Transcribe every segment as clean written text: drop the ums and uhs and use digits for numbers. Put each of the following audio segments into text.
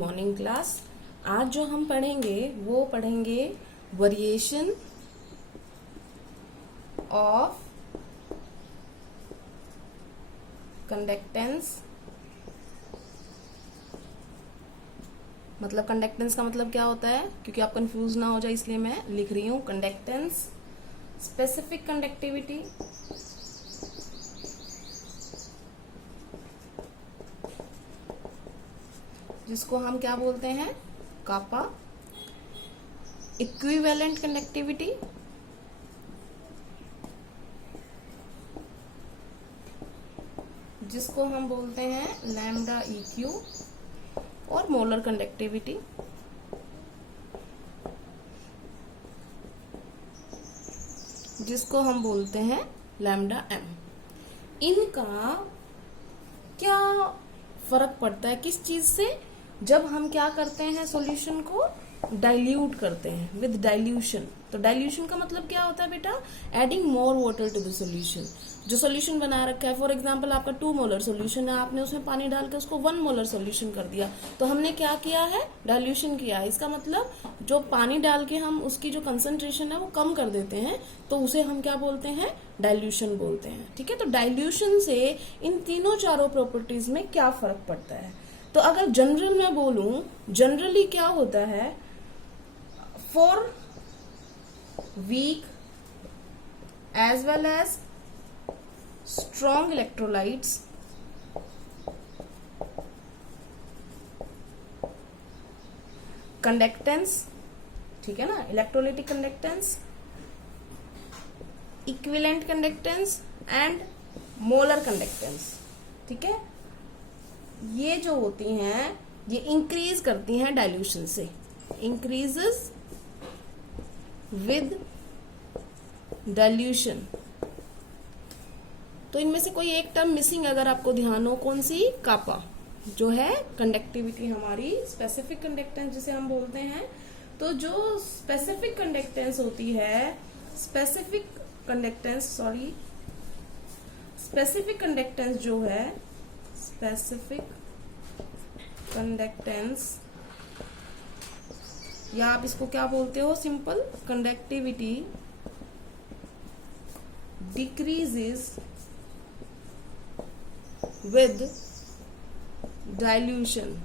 Morning class. आज जो हम पढ़ेंगे वो पढ़ेंगे वेरिएशन ऑफ कंडक्टेंस। मतलब कंडक्टेंस का मतलब क्या होता है, क्योंकि आप कंफ्यूज ना हो जाए इसलिए मैं लिख रही हूं कंडक्टेंस, स्पेसिफिक कंडक्टिविटी, जिसको हम क्या बोलते हैं कापा, इक्विवेलेंट कंडक्टिविटी, जिसको हम बोलते हैं लैम्डा इक्यू, और मोलर कंडक्टिविटी, जिसको हम बोलते हैं लैम्डा एम। इनका क्या फर्क पड़ता है किस चीज से? जब हम क्या करते हैं सॉल्यूशन को डाइल्यूट करते हैं विद डाइल्यूशन। तो डाइल्यूशन का मतलब क्या होता है बेटा? Adding more water to the solution. जो सॉल्यूशन बना रखा है, फॉर एग्जांपल आपका 2 मोलर सॉल्यूशन है, आपने उसमें पानी डाल के उसको 1 मोलर सॉल्यूशन कर दिया, तो हमने क्या किया है? डाइल्यूशन किया है। इसका मतलब जो पानी डाल के हम उसकी जो कंसंट्रेशन है वो कम कर देते हैं, तो उसे हम क्या बोलते हैं? डाइल्यूशन बोलते हैं। ठीक है, तो डाइल्यूशन से इन तीनों चारों प्रॉपर्टीज में क्या फर्क पड़ता है? तो अगर जनरल में बोलूं, जनरली क्या होता है, for weak as well as strong electrolytes, conductance, ठीक है ना, electrolytic conductance, equivalent conductance and molar conductance, ठीक है, ये जो होती हैं ये इंक्रीज करती हैं डाइल्यूशन से, इंक्रीजेस विद डाइल्यूशन। तो इनमें से कोई एक टर्म मिसिंग अगर आपको ध्यान हो, कौन सी? कापा, जो है कंडक्टिविटी हमारी, स्पेसिफिक कंडक्टेंस जिसे हम बोलते हैं। तो जो स्पेसिफिक कंडक्टेंस होती है, स्पेसिफिक कंडक्टेंस जो है, स्पेसिफिक कंडक्टेंस, या आप इसको क्या बोलते हो? Simple conductivity decreases with dilution.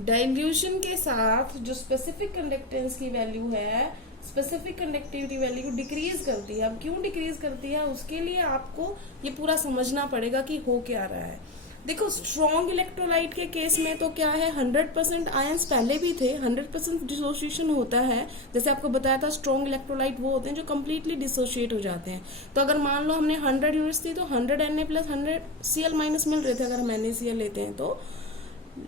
Dilution के साथ जो स्पेसिफिक कंडक्टेंस की वैल्यू है, स्पेसिफिक कंडक्टिविटी वैल्यू को डिक्रीज करती है। अब क्यों डिक्रीज करती है, उसके लिए आपको ये पूरा समझना पड़ेगा कि हो क्या रहा है। देखो, स्ट्रॉन्ग इलेक्ट्रोलाइट के केस में तो क्या है, 100% आयंस पहले भी थे, 100% डिसोसिएशन होता है। जैसे आपको बताया था, स्ट्रॉन्ग इलेक्ट्रोलाइट वो होते हैं जो कंप्लीटली डिसोशिएट हो जाते हैं। तो अगर मान लो हमने 100 यूनिट्स थी तो 100 Na प्लस 100 Cl माइनस मिल रहे थे अगर हम NaCl लेते हैं तो।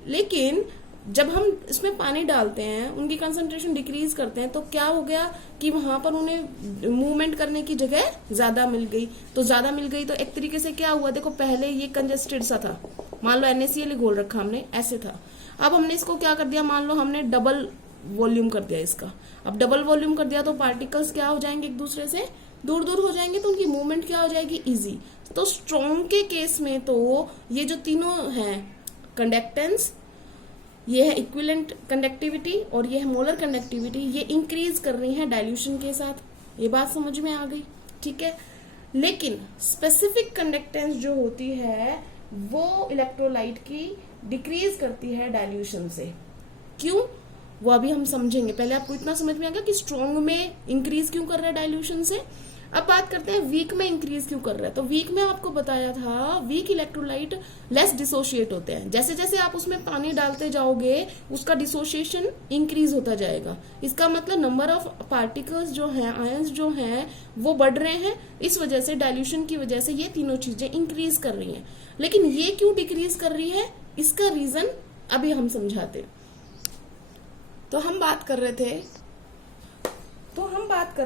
लेकिन जब हम इसमें पानी डालते हैं, उनकी कंसंट्रेशन डिक्रीज करते हैं, तो क्या हो गया कि वहां पर उन्हें मूवमेंट करने की जगह ज्यादा मिल गई। तो ज्यादा मिल गई तो एक तरीके से क्या हुआ, देखो पहले ये कंजेस्टेड सा था, मान लो NaCl घोल रखा हमने, ऐसे था। अब हमने इसको क्या कर दिया, मान लो हमने डबल वॉल्यूम कर दिया इसका। अब डबल वॉल्यूम कर दिया तो पार्टिकल्स क्या हो जाएंगे, एक दूसरे से दूर दूर हो जाएंगे, तो उनकी मूवमेंट क्या हो जाएगी? इजी। तो स्ट्रॉन्ग के केस में तो ये जो तीनों हैं कंडक्टेंस, ये है इक्विवेलेंट कंडक्टिविटी और ये है मोलर कंडक्टिविटी, ये इंक्रीज कर रही है डाइल्यूशन के साथ। ये बात समझ में आ गई? ठीक है। लेकिन स्पेसिफिक कंडक्टेंस जो होती है वो इलेक्ट्रोलाइट की डिक्रीज करती है डाइल्यूशन से। क्यों, वो अभी हम समझेंगे। पहले आपको इतना समझ में आ गया कि स्ट्रॉन्ग में इंक्रीज क्यों कर रहा है डाइल्यूशन से। अब बात करते हैं वीक में इंक्रीज क्यों कर रहा है। तो वीक में आपको बताया था, वीक इलेक्ट्रोलाइट लेस डिसोशिएट होते हैं। जैसे जैसे आप उसमें पानी डालते जाओगे उसका डिसोशिएशन इंक्रीज होता जाएगा। इसका मतलब नंबर ऑफ पार्टिकल्स जो हैं, आयंस जो हैं, वो बढ़ रहे हैं। इस वजह से डाइल्यूशन की वजह से ये तीनों चीजें इंक्रीज कर रही हैं। लेकिन ये क्यों डिक्रीज कर रही है, इसका रीजन अभी हम समझाते हैं। तो हम बात कर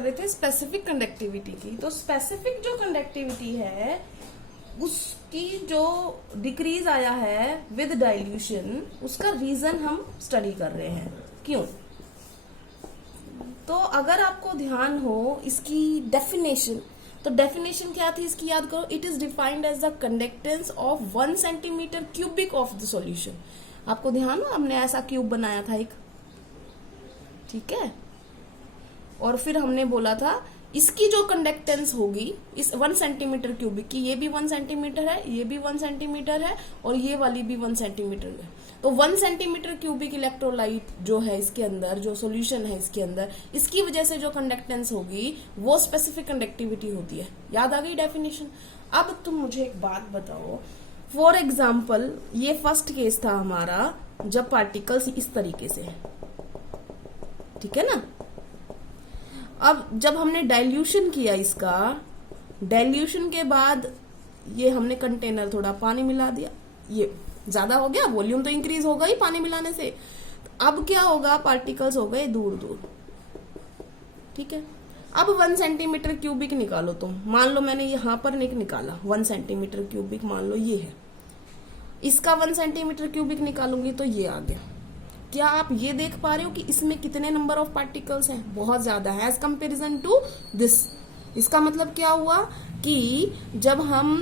रहे थे स्पेसिफिक कंडक्टिविटी की। तो स्पेसिफिक जो कंडक्टिविटी है उसकी जो डिक्रीज आया है विद डाइल्यूशन, उसका रीजन हम स्टडी कर रहे हैं। क्यों? तो अगर आपको ध्यान हो, इसकी डेफिनेशन तो डेफिनेशन क्या थी इसकी याद करो, it is defined as the conductance of 1 centimetre cubic of the solution. आपको ध्यान हो, हमने ऐसा क्यूब बनाया था एक, ठीक है, और फिर हमने बोला था इसकी जो कंडक्टेंस होगी इस 1 सेंटीमीटर क्यूबिक की, ये भी 1 सेंटीमीटर है, ये भी 1 सेंटीमीटर है, और ये वाली भी 1 सेंटीमीटर है। तो 1 सेंटीमीटर क्यूबिक इलेक्ट्रोलाइट जो है इसके अंदर, जो सॉल्यूशन है इसके अंदर, इसकी वजह से जो कंडक्टेंस होगी वो स्पेसिफिक कंडक्टिविटी होती है। याद आ गई डेफिनेशन। अब तुम मुझे एक बात बताओ, फॉर एग्जाम्पल ये फर्स्ट केस था हमारा जब पार्टिकल्स इस तरीके से है, ठीक है ना। अब जब हमने डाइल्यूशन किया इसका, डाइल्यूशन के बाद ये हमने कंटेनर थोड़ा पानी मिला दिया, ये ज्यादा हो गया, वॉल्यूम तो इंक्रीज होगा ही पानी मिलाने से। अब क्या होगा, पार्टिकल्स हो गए दूर दूर, ठीक है। अब 1 सेंटीमीटर क्यूबिक निकालो तुम, मान लो मैंने यहां पर निकाला 1 सेंटीमीटर क्यूबिक, मान लो ये है, इसका 1 सेंटीमीटर क्यूबिक निकालूंगी तो ये आ गया। क्या आप ये देख पा रहे हो कि इसमें कितने नंबर ऑफ पार्टिकल्स हैं? बहुत ज्यादा है एज कंपेरिजन टू दिस। इसका मतलब क्या हुआ कि जब हम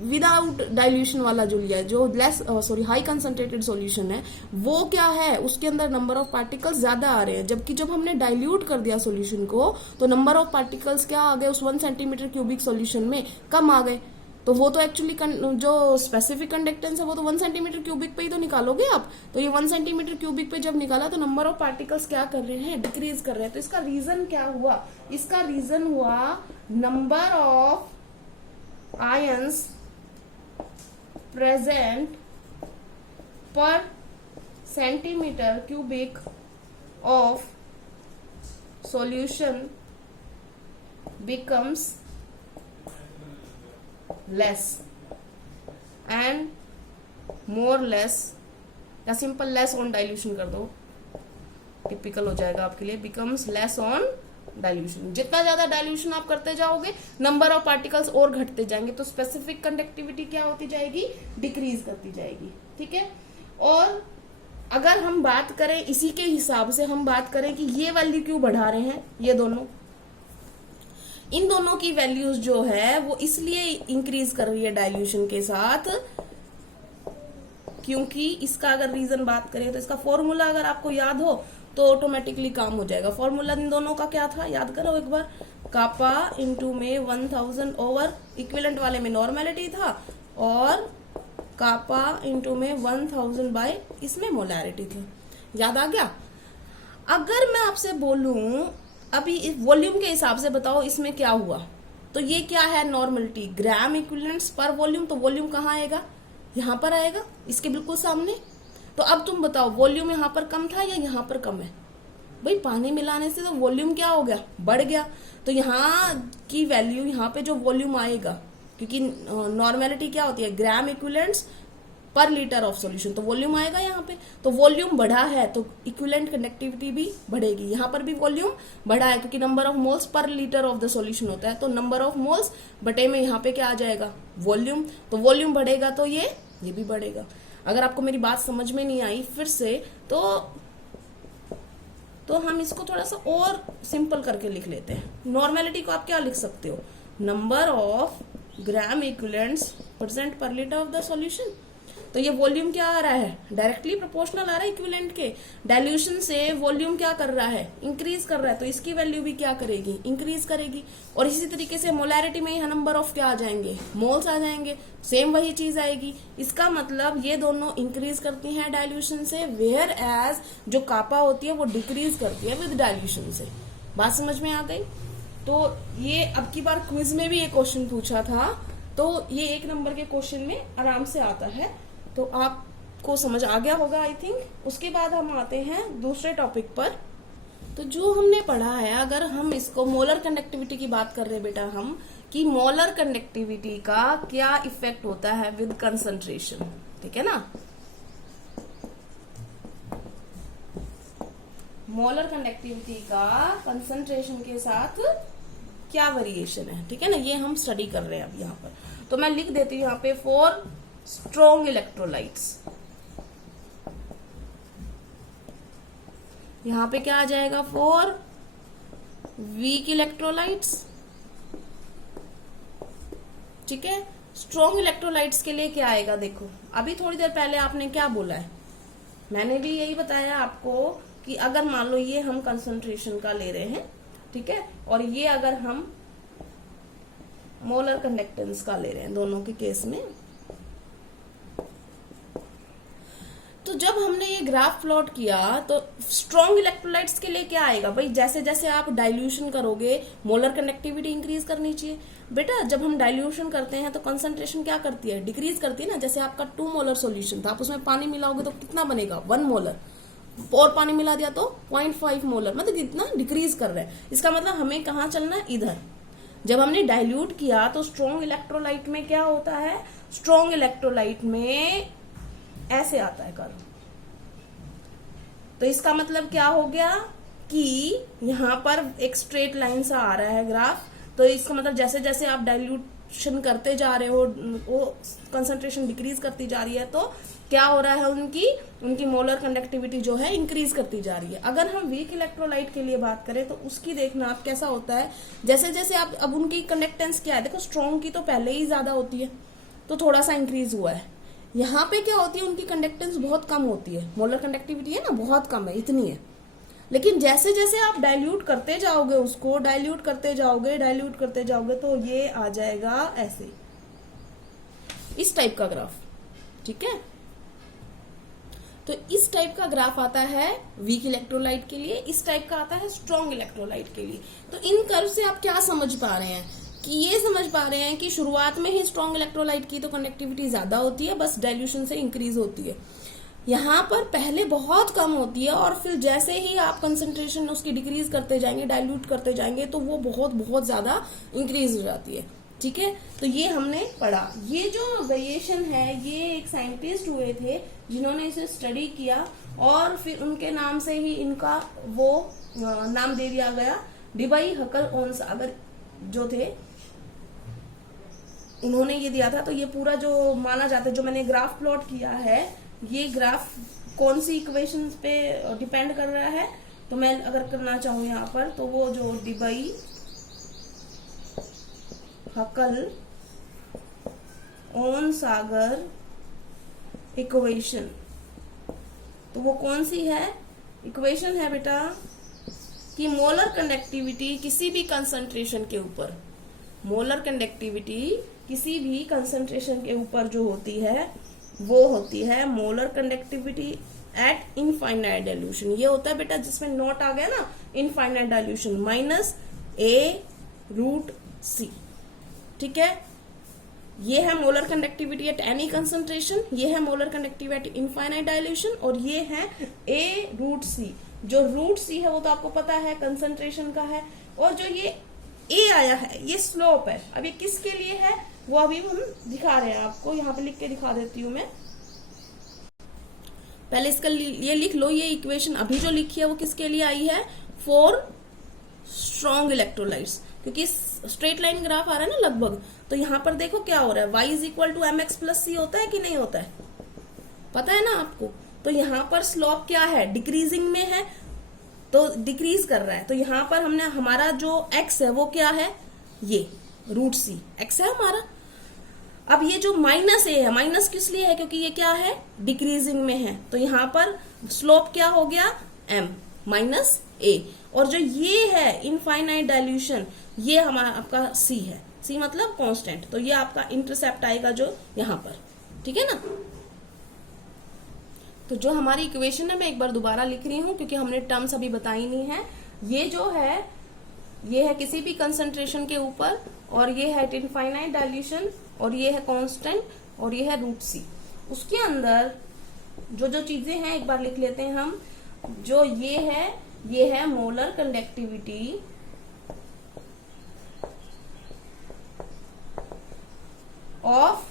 विदाउट डाइल्यूशन वाला जो लिया है, जो लेस हाई कंसंट्रेटेड सॉल्यूशन है, वो क्या है, उसके अंदर नंबर ऑफ पार्टिकल्स ज्यादा आ रहे हैं, जबकि जब हमने डाइल्यूट कर दिया सॉल्यूशन को तो नंबर ऑफ पार्टिकल्स क्या आ गए उस 1 सेंटीमीटर क्यूबिक सॉल्यूशन में, कम आ गए। तो वो तो एक्चुअली जो स्पेसिफिक कंडक्टेंस है वो तो 1 सेंटीमीटर क्यूबिक पे ही तो निकालोगे आप। तो ये 1 सेंटीमीटर क्यूबिक पे जब निकाला तो नंबर ऑफ पार्टिकल्स क्या कर रहे हैं, डिक्रीज कर रहे हैं। तो इसका रीजन क्या हुआ, इसका रीजन हुआ नंबर ऑफ आयंस प्रेजेंट पर centimetre cubic of solution becomes less and more less, या सिंपल लेस ऑन डाइल्यूशन कर दो, टिपिकल हो जाएगा आपके लिए, becomes less on डाइल्यूशन। जितना ज्यादा डाइल्यूशन आप करते जाओगे नंबर ऑफ पार्टिकल्स और घटते जाएंगे, तो स्पेसिफिक कंडक्टिविटी क्या होती जाएगी, डिक्रीज करती जाएगी, ठीक है। और अगर हम बात करें इसी के हिसाब से, हम बात करें कि ये वैल्यू क्यों बढ़ा रहे हैं, ये दोनों, इन दोनों की वैल्यूज जो है वो इसलिए इंक्रीज कर रही है डाइल्यूशन के साथ, क्योंकि इसका अगर रीजन बात करें तो इसका फॉर्मूला अगर आपको याद हो तो ऑटोमेटिकली काम हो जाएगा। फॉर्मूला इन दोनों का क्या था, याद करो एक बार, कापा इंटू में 1000 ओवर इक्विवेलेंट वाले में नॉर्मेलिटी था, और कापा इंटू में 1000 बाय इसमें मोलैरिटी थी। याद आ गया। अगर मैं आपसे बोलूं अभी इस वॉल्यूम के हिसाब से बताओ इसमें क्या हुआ, तो ये क्या है, नॉर्मलिटी, ग्राम इक्विवेलेंट्स पर वॉल्यूम। तो वॉल्यूम कहाँ आएगा, यहां पर आएगा, इसके बिल्कुल सामने। तो अब तुम बताओ वॉल्यूम यहां पर कम था या यहां पर कम है? भाई पानी मिलाने से तो वॉल्यूम क्या हो गया, बढ़ गया। तो यहाँ की वैल्यू, यहाँ पे जो वॉल्यूम आएगा, क्योंकि नॉर्मेलिटी क्या होती है, ग्राम इक्विवेलेंट्स पर लीटर ऑफ सॉल्यूशन, तो वॉल्यूम आएगा यहाँ पे। तो वॉल्यूम बढ़ा है तो इक्विवेलेंट कंडक्टिविटी भी बढ़ेगी। यहाँ पर भी वॉल्यूम बढ़ा है क्योंकि number of moles per litre of the solution होता है, तो नंबर ऑफ मोल्स बटे में यहाँ पे क्या आ जाएगा, वॉल्यूम। तो वॉल्यूम बढ़ेगा तो ये भी बढ़ेगा। अगर आपको मेरी बात समझ में नहीं आई फिर से, तो हम इसको थोड़ा सा और सिंपल करके लिख लेते हैं। नॉर्मेलिटी को आप क्या लिख सकते हो, number of gram equivalents percent पर लीटर ऑफ द सॉल्यूशन। तो ये वॉल्यूम क्या आ रहा है, डायरेक्टली प्रोपोर्शनल आ रहा है इक्विवेलेंट के। डाइल्यूशन से वॉल्यूम क्या कर रहा है, इंक्रीज कर रहा है, तो इसकी वैल्यू भी क्या करेगी, इंक्रीज करेगी। और इसी तरीके से मोलैरिटी में यहाँ नंबर ऑफ क्या आ जाएंगे, मोल्स आ जाएंगे, सेम वही चीज आएगी। इसका मतलब ये दोनों इंक्रीज करती हैं डाइल्यूशन से, वेयर एज जो कापा होती है वो डिक्रीज करती है विद डाइल्यूशन से। बात समझ में आ गई। तो ये अब की बार क्विज में भी एक क्वेश्चन पूछा था, तो ये 1 नंबर के क्वेश्चन में आराम से आता है, तो आपको समझ आ गया होगा आई थिंक। उसके बाद हम आते हैं दूसरे टॉपिक पर। तो जो हमने पढ़ा है, अगर हम इसको मोलर कंडक्टिविटी की बात कर रहे हैं बेटा हम, कि मोलर कंडक्टिविटी का क्या इफेक्ट होता है विद कंसंट्रेशन, ठीक है ना। मोलर कंडक्टिविटी का कंसंट्रेशन के साथ क्या वेरिएशन है, ठीक है ना, ये हम स्टडी कर रहे हैं अब यहाँ पर। तो मैं लिख देती हूँ यहाँ पे फॉर स्ट्रॉन्ग इलेक्ट्रोलाइट्स, यहां पे क्या आ जाएगा, फॉर वीक इलेक्ट्रोलाइट्स ठीक है। स्ट्रॉन्ग इलेक्ट्रोलाइट्स के लिए क्या आएगा, देखो अभी थोड़ी देर पहले आपने क्या बोला है, मैंने भी यही बताया आपको कि अगर मान लो ये हम कंसंट्रेशन का ले रहे हैं, ठीक है, और ये अगर हम मोलर कंडक्टेंस का ले रहे हैं, दोनों के केस में, तो जब हमने ये ग्राफ प्लॉट किया तो स्ट्रॉन्ग इलेक्ट्रोलाइट्स के लिए क्या आएगा भाई, जैसे जैसे आप डाइल्यूशन करोगे मोलर कंडक्टिविटी इंक्रीज करनी चाहिए। बेटा जब हम डाइल्यूशन करते हैं तो कंसंट्रेशन क्या करती है, डिक्रीज करती है ना। जैसे आपका 2 मोलर सॉल्यूशन था, आप उसमें पानी मिलाओगे तो कितना बनेगा, 1 मोलर, और पानी मिला दिया तो 0.5 मोलर, मतलब कितना डिक्रीज कर रहे हैं। इसका मतलब हमें कहाँ चलना है, इधर। जब हमने डाइल्यूट किया तो स्ट्रॉन्ग इलेक्ट्रोलाइट में क्या होता है, स्ट्रॉन्ग इलेक्ट्रोलाइट में ऐसे आता है कर्व। तो इसका मतलब क्या हो गया कि यहां पर एक स्ट्रेट लाइन सा आ रहा है ग्राफ। तो इसका मतलब जैसे जैसे आप डाइल्यूशन करते जा रहे हो, वो कंसंट्रेशन डिक्रीज करती जा रही है, तो क्या हो रहा है, उनकी मोलर कंडक्टिविटी जो है इंक्रीज करती जा रही है। अगर हम वीक इलेक्ट्रोलाइट के लिए बात करें तो उसकी देखना आप कैसा होता है, जैसे जैसे आप अब उनकी कंडक्टेंस क्या है, देखो स्ट्रॉन्ग की तो पहले ही ज्यादा होती है तो थोड़ा सा इंक्रीज हुआ है। यहाँ पे क्या होती है, उनकी कंडक्टेंस बहुत कम होती है, मोलर कंडक्टिविटी है ना बहुत कम है, इतनी है। लेकिन जैसे जैसे आप डाइल्यूट करते जाओगे, उसको डाइल्यूट करते जाओगे तो ये आ जाएगा ऐसे, इस टाइप का ग्राफ, ठीक है। तो इस टाइप का ग्राफ आता है वीक इलेक्ट्रोलाइट के लिए, इस टाइप का आता है स्ट्रॉन्ग इलेक्ट्रोलाइट के लिए। तो इन कर्व से आप क्या समझ पा रहे हैं कि ये समझ पा रहे हैं कि शुरुआत में ही स्ट्रॉन्ग इलेक्ट्रोलाइट की तो कंडक्टिविटी ज्यादा होती है, बस डाइल्यूशन से इंक्रीज होती है। यहाँ पर पहले बहुत कम होती है और फिर जैसे ही आप कंसंट्रेशन उसकी डिक्रीज करते जाएंगे, डाइल्यूट करते जाएंगे, तो वो बहुत बहुत ज्यादा इंक्रीज हो जाती है, ठीक है। तो ये हमने पढ़ा। ये जो वेरिएशन है, ये एक साइंटिस्ट हुए थे जिन्होंने इसे स्टडी किया और फिर उनके नाम से ही इनका वो नाम दे दिया गया। डिबाई हकल ओन सागर जो थे, उन्होंने ये दिया था। तो ये पूरा जो माना जाता है, जो मैंने ग्राफ प्लॉट किया है, ये ग्राफ कौन सी इक्वेशन पे डिपेंड कर रहा है, तो मैं अगर करना चाहूँ यहाँ पर, तो वो जो डिबाई हकल ओन सागर इक्वेशन, तो वो कौन सी है इक्वेशन है बेटा, कि मोलर कंडक्टिविटी किसी भी कंसंट्रेशन के ऊपर, मोलर कंडक्टिविटी किसी भी कंसंट्रेशन के ऊपर जो होती है वो होती है molar conductivity eight infinite dilution. ये होता है बेटा जिसमें नोट आ गया ना, इनफाइनाइट डाइल्यूशन माइनस A√C, ठीक है। ये है molar conductivity at any concentration, ये है molar conductivity eight infinite dilution, और ये है A√C। जो √C है वो तो आपको पता है कंसंट्रेशन का है, और जो ये A आया है ये स्लोप है। अब ये किसके लिए है वो अभी हम दिखा रहे हैं आपको, यहाँ पे लिख के दिखा देती हूँ मैं। पहले इसका ये लिख लो, ये इक्वेशन अभी जो लिखी है वो किसके लिए आई है, फॉर स्ट्रॉन्ग इलेक्ट्रोलाइट्स, क्योंकि स्ट्रेट लाइन ग्राफ आ रहा है ना लगभग। तो यहाँ पर देखो क्या हो रहा है, y = mx+c होता है कि नहीं होता है, पता है ना आपको। तो यहाँ पर स्लोप क्या है, डिक्रीजिंग में है, तो डिक्रीज कर रहा है। तो यहाँ पर हमने हमारा जो x है वो क्या है, ये √C x है हमारा। अब ये जो -a है, माइनस किस लिए है, क्योंकि ये क्या है, डिक्रीजिंग में है। तो यहाँ पर स्लोप क्या हो गया, m-a, और जो ये है इनफाइनाइट डाइल्यूशन, ये हमारा आपका c है, c मतलब कांस्टेंट। तो ये आपका इंटरसेप्ट आएगा जो यहाँ पर, ठीक है ना। तो जो हमारी इक्वेशन है मैं एक बार दोबारा लिख रही हूँ क्योंकि हमने टर्म्स अभी बताई नहीं है। ये जो है ये है किसी भी कंसंट्रेशन के ऊपर, और ये है इनफाइनाइट डाइल्यूशन, और ये है कांस्टेंट, और ये है √C। उसके अंदर जो जो चीजें हैं एक बार लिख लेते हैं हम। जो ये है molar conductivity of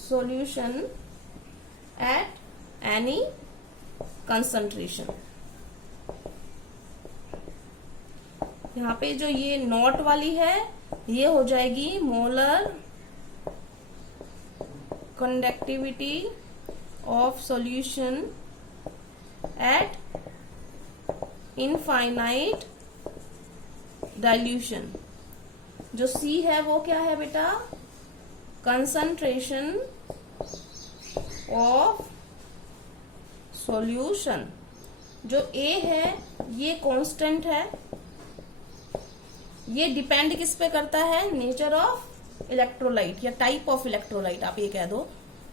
solution at any concentration। यहाँ पे जो ये नॉट वाली है ये हो जाएगी molar conductivity of solution at infinite dilution. जो C है वो क्या है बेटा, कंसंट्रेशन ऑफ सॉल्यूशन। जो A है ये कांस्टेंट है, ये डिपेंड किस पे करता है, नेचर ऑफ इलेक्ट्रोलाइट या टाइप ऑफ इलेक्ट्रोलाइट, आप ये कह दो।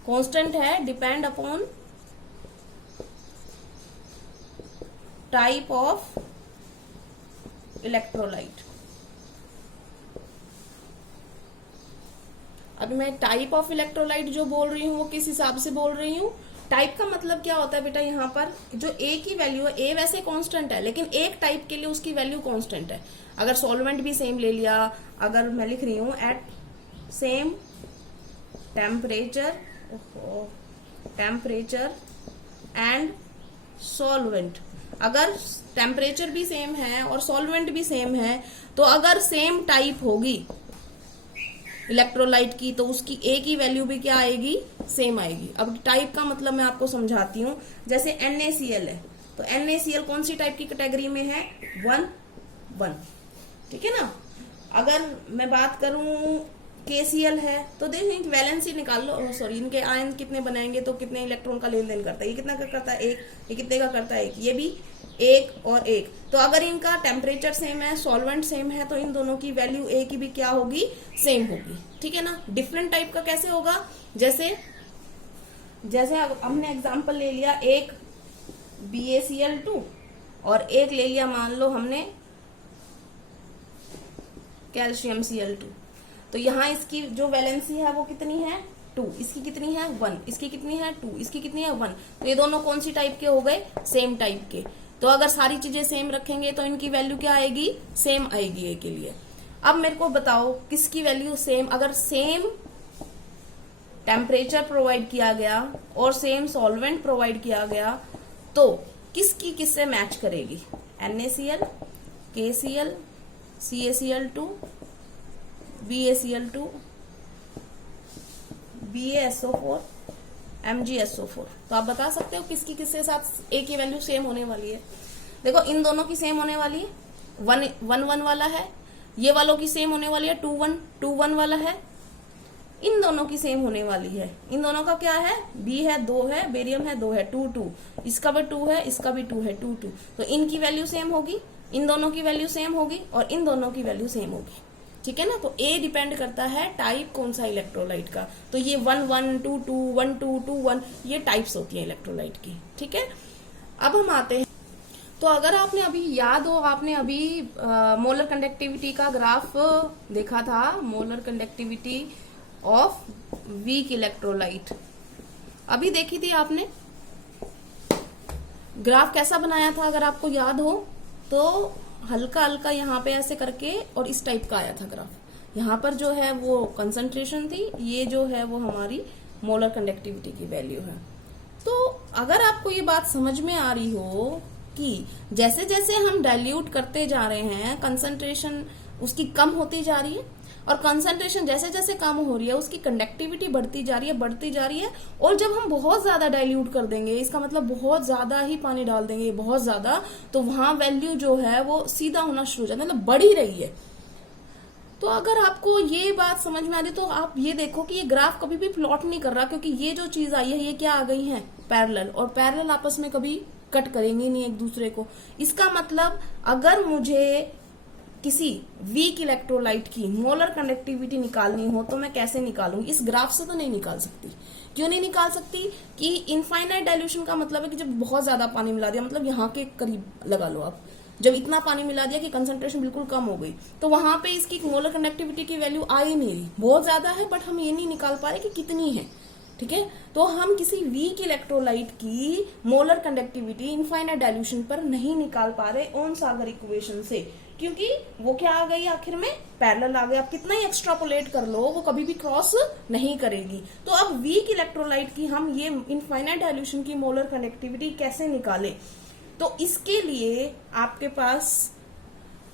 कांस्टेंट है, depend upon type of electrolyte. अभी मैं टाइप ऑफ इलेक्ट्रोलाइट जो बोल रही हूँ वो किस हिसाब से बोल रही हूँ, टाइप का मतलब क्या होता है बेटा, यहाँ पर जो A की वैल्यू है, A वैसे कांस्टेंट है लेकिन एक टाइप के लिए उसकी वैल्यू कांस्टेंट है। अगर सॉल्वेंट भी सेम ले लिया, अगर मैं लिख रही हूँ at same temperature and solvent, अगर टेम्परेचर भी सेम है और सॉल्वेंट भी सेम है, तो अगर सेम टाइप होगी इलेक्ट्रोलाइट की तो उसकी A की वैल्यू भी क्या आएगी, सेम आएगी। अब टाइप का मतलब मैं आपको समझाती हूँ। जैसे NaCl है तो NaCl कौन सी टाइप की कैटेगरी में है, 1 ठीक है ना। अगर मैं बात करूं KCl है तो देखिए वैलेंसी निकाल लो, सॉरी इनके आयन कितने बनाएंगे तो कितने इलेक्ट्रॉन का लेन देन करता है, ये कितना का करता है, 1, ये कितने का करता है, 1, ये भी 1 और 1। तो अगर इनका टेम्परेचर सेम है, सॉल्वेंट सेम है, तो इन दोनों की वैल्यू A की भी क्या होगी, सेम होगी, ठीक है ना। डिफरेंट टाइप का कैसे होगा, जैसे हमने एग्जांपल ले लिया, एक BaCl2 और एक ले लिया मान लो हमने कैल्शियम Cl2। तो यहाँ इसकी जो वैलेंसी है वो कितनी है, 2, इसकी कितनी है 1, इसकी कितनी है 2, इसकी कितनी है 1। तो ये दोनों कौन सी टाइप के हो गए, सेम टाइप के। तो अगर सारी चीजें सेम रखेंगे तो इनकी वैल्यू क्या आएगी, सेम आएगी A के लिए। अब मेरे को बताओ किसकी वैल्यू सेम, अगर सेम टेम्परेचर प्रोवाइड किया गया और सेम सॉल्वेंट प्रोवाइड किया गया तो किसकी किससे मैच करेगी, NaCl, KCl, CaCl2, BaCl2, BaSO4, MgSO4। तो आप बता सकते हो किसकी किसके साथ A की वैल्यू सेम होने वाली है। देखो इन दोनों की सेम होने वाली है, 1 वाला है, ये वालों की सेम होने वाली है, 2 1 वाला है, इन दोनों की सेम होने वाली है। इन दोनों का क्या है, B है 2 है, बेरियम है 2 है, 2 2, इसका भी 2 है, इसका भी 2 है, 2 2। तो इनकी वैल्यू सेम होगी, इन दोनों की वैल्यू सेम होगी और इन दोनों की वैल्यू सेम होगी, ठीक है ना। तो A डिपेंड करता है टाइप कौन सा इलेक्ट्रोलाइट का। तो ये 1 1 2 2 1 2 2 1 ये टाइप्स होती है इलेक्ट्रोलाइट की, ठीक है। अब हम आते हैं, तो अगर आपने अभी याद हो, आपने अभी मोलर कंडक्टिविटी का ग्राफ देखा था, molar conductivity of weak electrolyte अभी देखी थी आपने। ग्राफ कैसा बनाया था अगर आपको याद हो तो, हल्का हल्का यहाँ पे ऐसे करके और इस टाइप का आया था ग्राफ। यहाँ पर जो है वो कंसंट्रेशन थी, ये जो है वो हमारी मोलर कंडक्टिविटी की वैल्यू है। तो अगर आपको ये बात समझ में आ रही हो कि जैसे जैसे हम डाइल्यूट करते जा रहे हैं कंसंट्रेशन उसकी कम होती जा रही है, और कंसंट्रेशन जैसे जैसे कम हो रही है उसकी कंडक्टिविटी बढ़ती जा रही है। और जब हम बहुत ज्यादा डाइल्यूट कर देंगे, इसका मतलब बहुत ज्यादा ही पानी डाल देंगे, बहुत ज्यादा, तो वहां वैल्यू जो है वो सीधा होना शुरू हो जाता है, मतलब बढ़ ही रही है। तो अगर आपको ये बात समझ में आ रही तो आप ये देखो कि ये ग्राफ कभी भी प्लॉट नहीं कर रहा, क्योंकि ये जो चीज आई है ये क्या आ गई है, पैरेलल, और पैरेलल आपस में कभी कट करेंगे नहीं एक दूसरे को। इसका मतलब अगर मुझे किसी वीक इलेक्ट्रोलाइट की मोलर कंडक्टिविटी निकालनी हो तो मैं कैसे निकालूंगी, इस ग्राफ से तो नहीं निकाल सकती। क्यों नहीं निकाल सकती कि इनफाइनाइट डाइल्यूशन का मतलब है कि जब बहुत ज्यादा पानी मिला दिया, मतलब यहाँ के करीब लगा लो आप, जब इतना पानी मिला दिया कि कंसंट्रेशन बिल्कुल कम हो गई, तो वहां पे इसकी मोलर कंडक्टिविटी की वैल्यू आ ही नहीं रही, बहुत ज्यादा है बट हम ये नहीं निकाल पा रहे कि कितनी है, ठीक है। तो हम किसी वीक इलेक्ट्रोलाइट की मोलर कंडक्टिविटी इनफाइनाइट डाइल्यूशन पर नहीं निकाल पा रहे ओहम-सागर इक्वेशन से, क्योंकि वो क्या आ गई आखिर में, पैरेलल आ गई। आप कितना ही एक्स्ट्रापोलेट कर लो वो कभी भी क्रॉस नहीं करेगी। तो अब वीक इलेक्ट्रोलाइट की हम ये इनफाइनाइट डाइल्यूशन की मोलर कंडक्टिविटी कैसे निकालें, तो इसके लिए आपके पास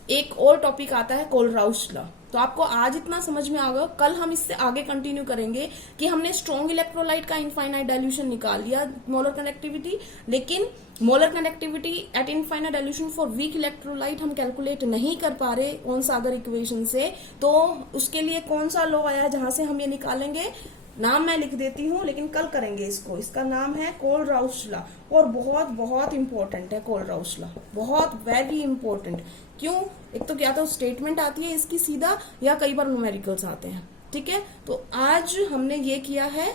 एक और टॉपिक आता है कोलराउस लॉ। तो आपको आज इतना समझ में आ गया। कल हम इससे आगे कंटिन्यू करेंगे कि हमने स्ट्रॉन्ग इलेक्ट्रोलाइट का इनफाइनाइट डाइल्यूशन निकाल लिया मोलर कंडक्टिविटी, लेकिन molar conductivity eight infinite dilution for weak electrolyte हम कैलकुलेट नहीं कर पा रहे कौन सागर इक्वेशन से। तो उसके लिए कौन सा लॉ आया जहां से हम ये निकालेंगे, नाम मैं लिख देती हूँ लेकिन कल करेंगे इसको। इसका नाम है कोलराउस लॉ, और बहुत बहुत इंपॉर्टेंट है कोलराउस लॉ, बहुत वेरी इंपॉर्टेंट। क्यों? एक तो क्या तो स्टेटमेंट आती है इसकी सीधा, या कई बार न्यूमेरिकल्स आते हैं। ठीक है, तो आज हमने ये किया है,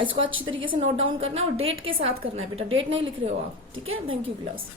इसको अच्छी तरीके से नोट डाउन करना और डेट के साथ करना है बेटा, डेट नहीं लिख रहे हो आप। ठीक है, थैंक यू क्लास।